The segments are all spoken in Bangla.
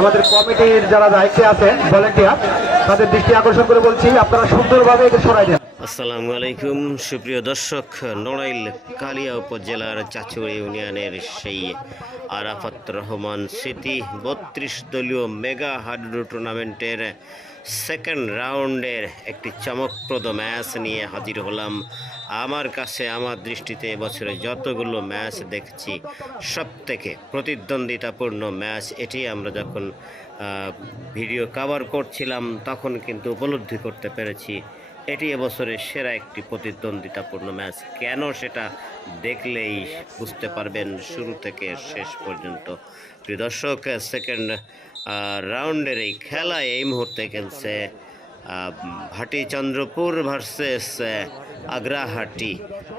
আমাদের কমিটির যারা দায়িত্বে আছেন ভলেন্টিয়ার তাদের দৃষ্টি আকর্ষণ করে বলছি, আপনারা সুন্দরভাবে একে সরাই দেন। আসসালামু আলাইকুম, সুপ্রিয় দর্শক, নড়াইল কালিয়া উপজেলার চাচুড়ি ইউনিয়নের সেই আরাফাত রহমান স্মৃতি, বত্রিশ দলীয় মেগা হাডুডু টুর্নামেন্টের সেকেন্ড রাউন্ডের একটি চমকপ্রদ ম্যাচ নিয়ে হাজির হলাম আমার কাছে, আমার দৃষ্টিতে এবছরে যতগুলো ম্যাচ দেখছি সব থেকে প্রতিদ্বন্দ্বিতাপূর্ণ ম্যাচ এটি। আমরা যখন ভিডিও কভার করছিলাম, তখন কিন্তু উপলব্ধি করতে পেরেছি, এটি এবছরের সেরা একটি প্রতিদ্বন্দ্বিতাপূর্ণ ম্যাচ। কেন সেটা দেখলেই বুঝতে পারবেন শুরু থেকে শেষ পর্যন্ত। প্রিয় দর্শক সেকেন্ড রাউন্ডের এই খেলায় এই মুহূর্তে খেলছে ভাটিচন্দ্রপুর ভাটি চন্দ্রপুর ভার্সেস আগ্রাহাটি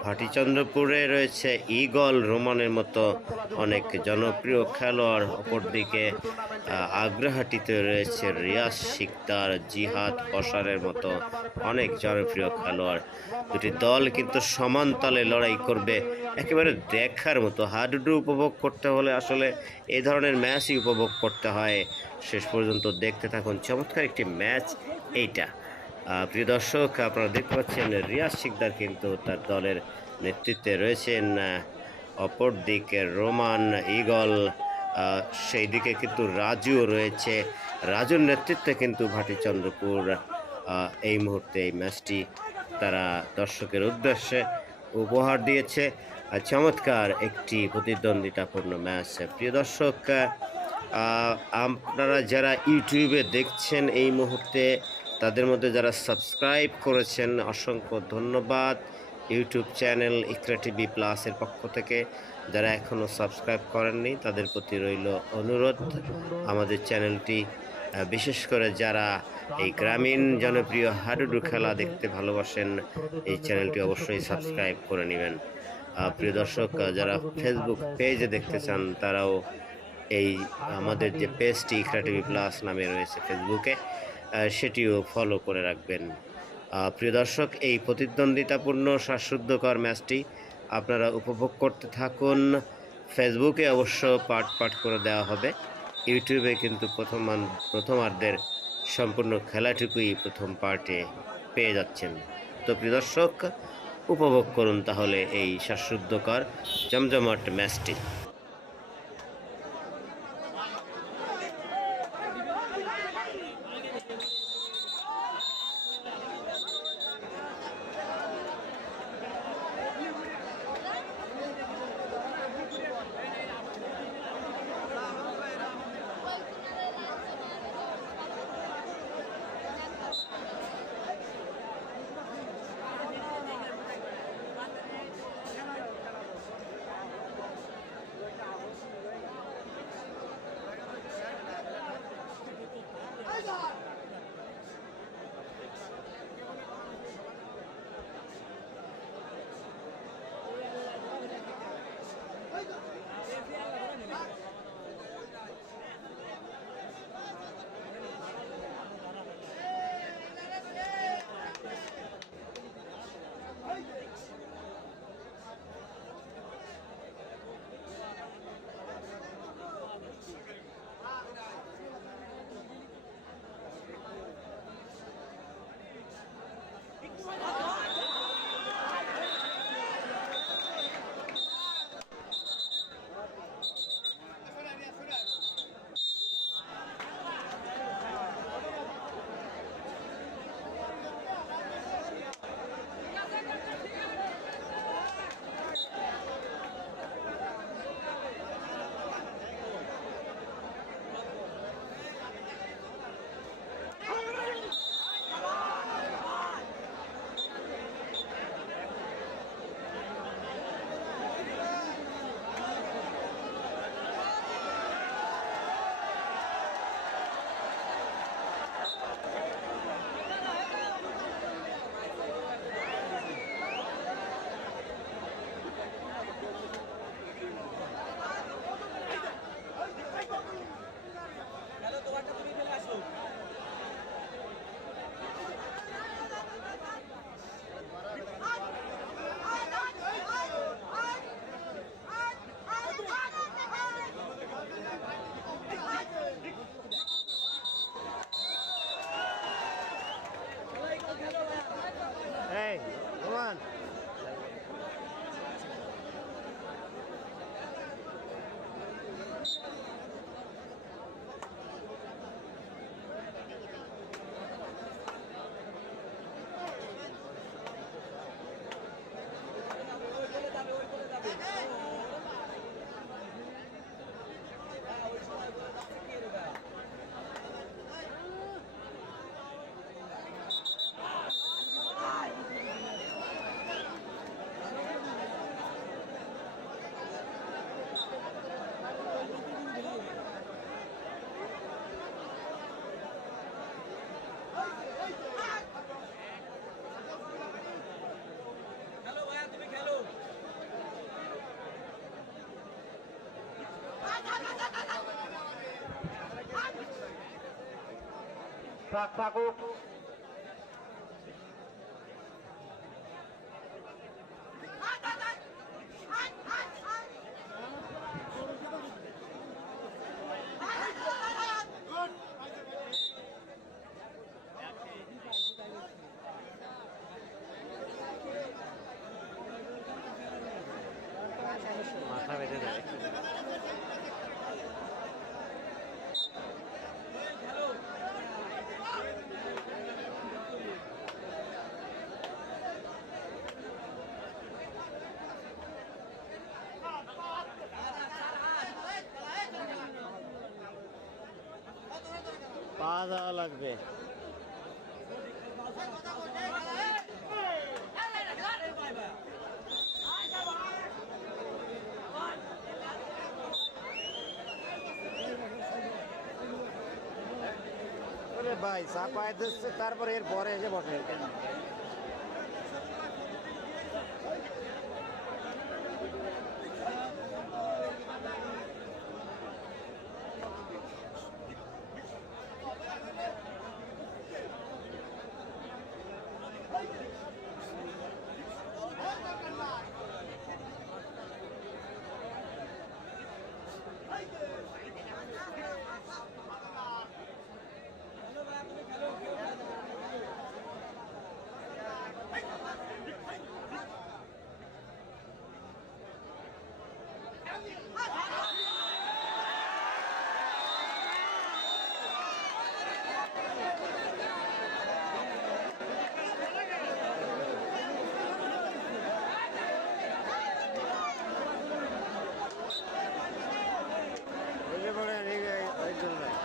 ভাটি চন্দ্রপুরে রয়েছে ইগল রোমানের মতো অনেক জনপ্রিয় খেলোয়াড়। অপরদিকে আগ্রাহাটিতে রয়েছে রিয়াজ শিকদার, জিহাদ কসারের মতো অনেক জনপ্রিয় খেলোয়াড়। দুটি দল কিন্তু সমান তালে লড়াই করবে। একেবারে দেখার মতো হাডুডু উপভোগ করতে হলে আসলে এ ধরনের ম্যাচই উপভোগ করতে হয়। শেষ পর্যন্ত দেখতে থাকুন চমৎকার একটি ম্যাচ, এইটা। প্রিয় দর্শক আপনারা দেখতে পাচ্ছেন রিয়াজ শিকদার কিন্তু তার দলের নেতৃত্বে রয়েছেন আহ, অপর দিকে রোমান ইগল সেই দিকে কিন্তু রাজুও রয়েছে। রাজুর নেতৃত্বে কিন্তু ভাটিচন্দ্রপুর এই মুহূর্তে এই ম্যাচটি তারা দর্শকের উদ্দেশ্যে উপহার দিয়েছে। চমৎকার একটি প্রতিদ্বন্দ্বিতাপূর্ণ ম্যাচ। প্রিয় দর্শক আপনারা যারা ইউটিউবে দেখছেন এই মুহূর্তে তাদের মধ্যে যারা সাবস্ক্রাইব করেছেন, অসংখ্য ধন্যবাদ। ইউটিউব চ্যানেল ইকরা টিভি প্লাসের পক্ষ থেকে। যারা এখনও সাবস্ক্রাইব করেননি, তাদের প্রতি রইল অনুরোধ। আমাদের চ্যানেলটি বিশেষ করে যারা এই গ্রামীণ জনপ্রিয় হাডুডু খেলা দেখতে ভালোবাসেন, এই চ্যানেলটি অবশ্যই সাবস্ক্রাইব করে নেবেন। প্রিয় দর্শক যারা ফেসবুক পেজে দেখতে চান, তারাও এই আমাদের যে পেজটি ইকরা টিভি প্লাস নামে রয়েছে ফেসবুকে সেটিও ফলো করে রাখবেন। প্রিয় দর্শক, এই প্রতিদ্বন্দ্বিতাপূর্ণ শ্বাসরুদ্ধকর ম্যাচটি আপনারা উপভোগ করতে থাকুন। ফেসবুকে অবশ্য পার্ট পার্ট করে দেওয়া হবে। ইউটিউবে কিন্তু প্রথম প্রথমার্ধের সম্পূর্ণ খেলাটুকুই প্রথম পার্টে পেয়ে যাচ্ছেন। তো প্রিয় দর্শক, উপভোগ করুন তাহলে এই শ্বাসরুদ্ধকর, জমজমাট ম্যাচটি। Pagou. পা দাওয়া লাগবে ভাই চাপায় দিচ্ছে তারপরে এর পরে এসে বসে। এসে चल रहा है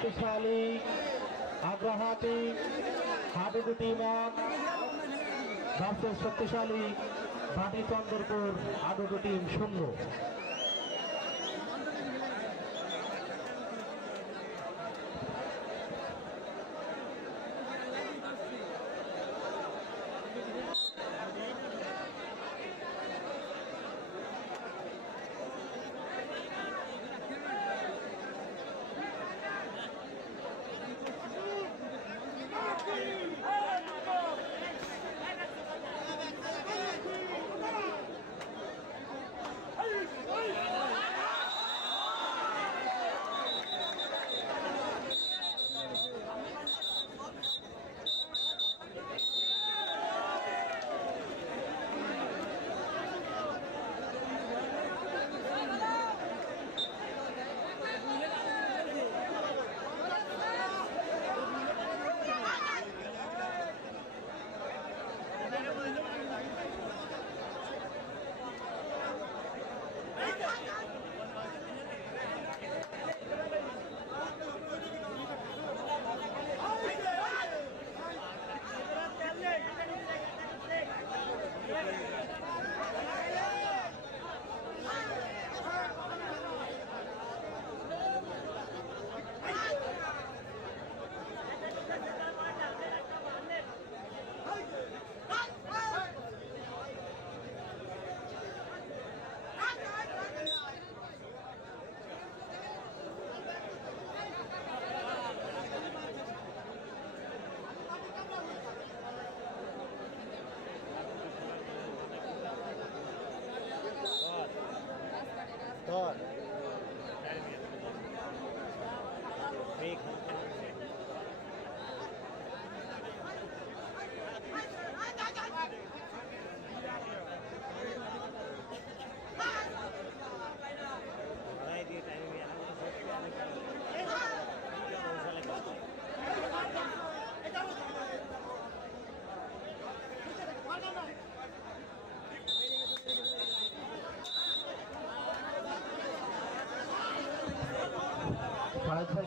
শক্তিশালী আগ্রহাতি মত সবচেয়ে শক্তিশালী ভাটি চন্দ্রপুর আদুটি শূন্য।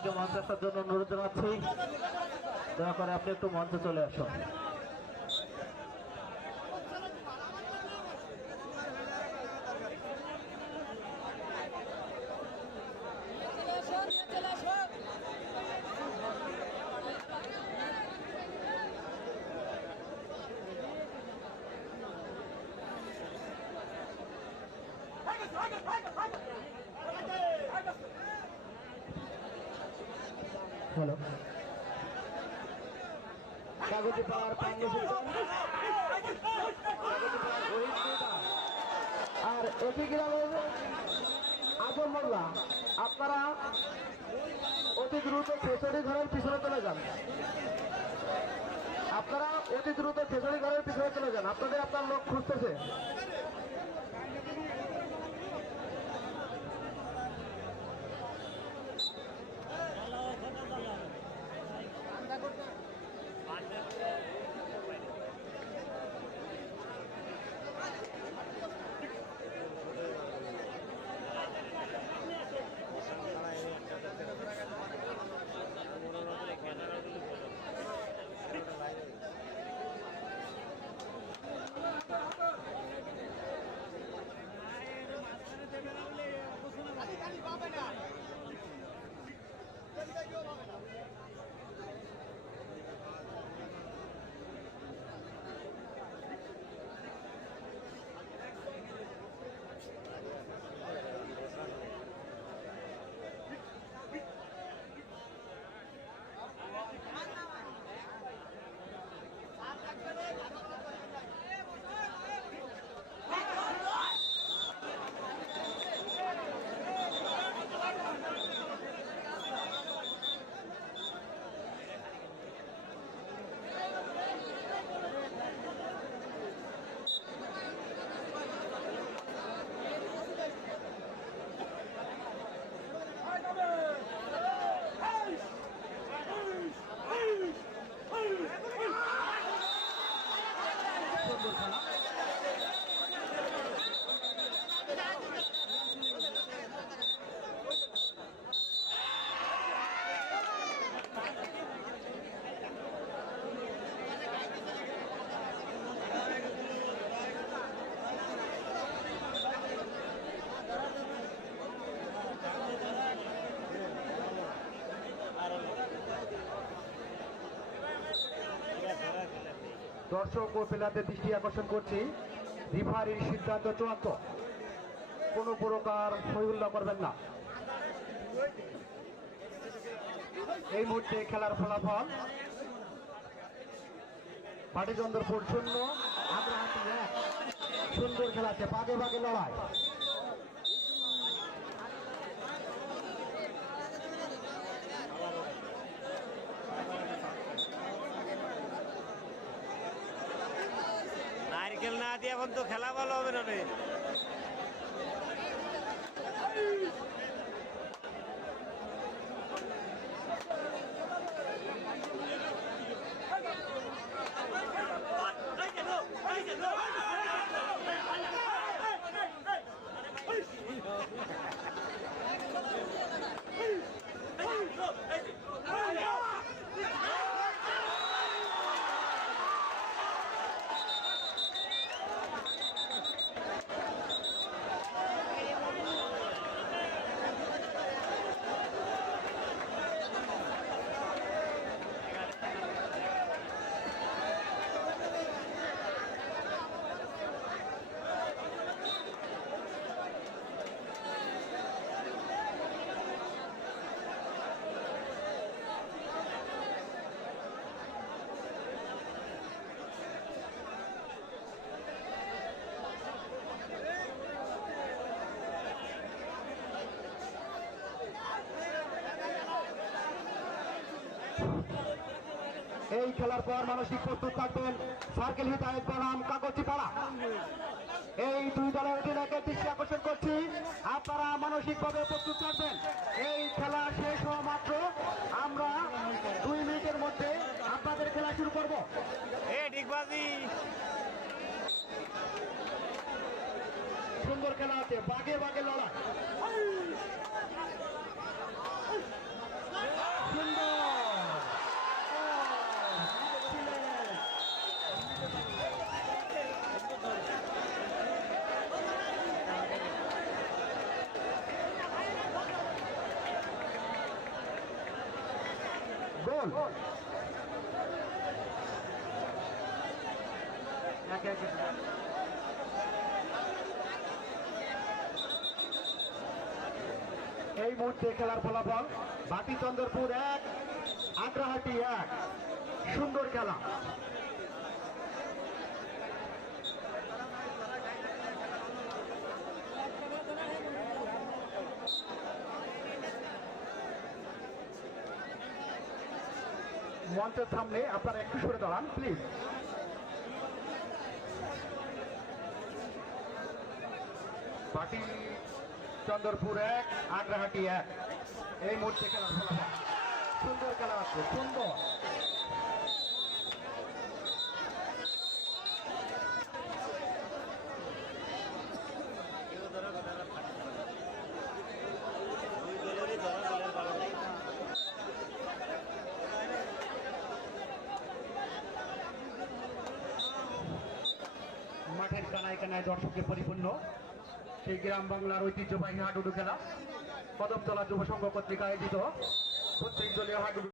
ভাইকে মঞ্চে আসার জন্য অনুরোধ জানাচ্ছি। দয়া করে আপনি একটু মঞ্চে চলে আসুন। হ্যালো কাগজে পাওয়ার পান্ডু সুলতান পাওয়ার সুলতান। আর একই গ্রামের আজম মোল্লা, আপনারা অতি দ্রুত খেসড়ি ঘরের পিছনে চলে যান। আপনারা অতি দ্রুত খেসড়ি ঘরের পিছনে চলে যান। আপনাদের আপনার লোক খুঁজতেছে। দর্শক ও প্লেয়ারদের দৃষ্টি আকর্ষণ করছি। রিফারির সিদ্ধান্ত চূড়ান্ত। কোনো প্রকার হৈহুল্লা করবেন না। এই মুহূর্তে খেলার ফলাফল। পাটিচন্দ্রপুর শূন্য, আগ্রাহাটি এক। সুন্দর খেলাচ্ছে বাগে বাগে লড়াই নারকেল না দিয়ে এখন তো খেলা ভালো হবে না রে এই খেলার পর মানসিক প্রস্তুত থাকবেন সার্কেল হিতায়ত বনাম কাগজি পাড়া এই দুই দলের অধিনায়কের দৃষ্টি আকর্ষণ করছি। আপনারা মানসিকভাবে প্রস্তুত থাকবেন। এই খেলা শেষ হওয়া মাত্র। আমরা দুই মিনিটের মধ্যে আপনাদের খেলা শুরু করব। সুন্দর খেলা আছে বাগে বাগে লড়াই। সুন্দর ও, ছিলেন। গোল একে একে এই মুহূর্তে খেলার ফলাফল বাটি চন্দ্রপুর এক, আগ্রাহাটি এক। সুন্দর খেলা। মঞ্চের সামনে আপনারা একটু সরে দাঁড়ান প্লিজ বাটি চন্দ্রপুর এক, আগ্রাহাটি এক। এই মুহূর্তে খেলার ফলাফল সুন্দর খেলা আছে, সুন্দর। মাঠের কানায় কানায় দর্শকে পরিপূর্ণ। সেই গ্রাম বাংলার ঐতিহ্যবাহী হাডুডু খেলা। কদমতলা যুব সংঘ কর্তৃক আয়োজিত। বত্রিশ দলীয় হাডুডু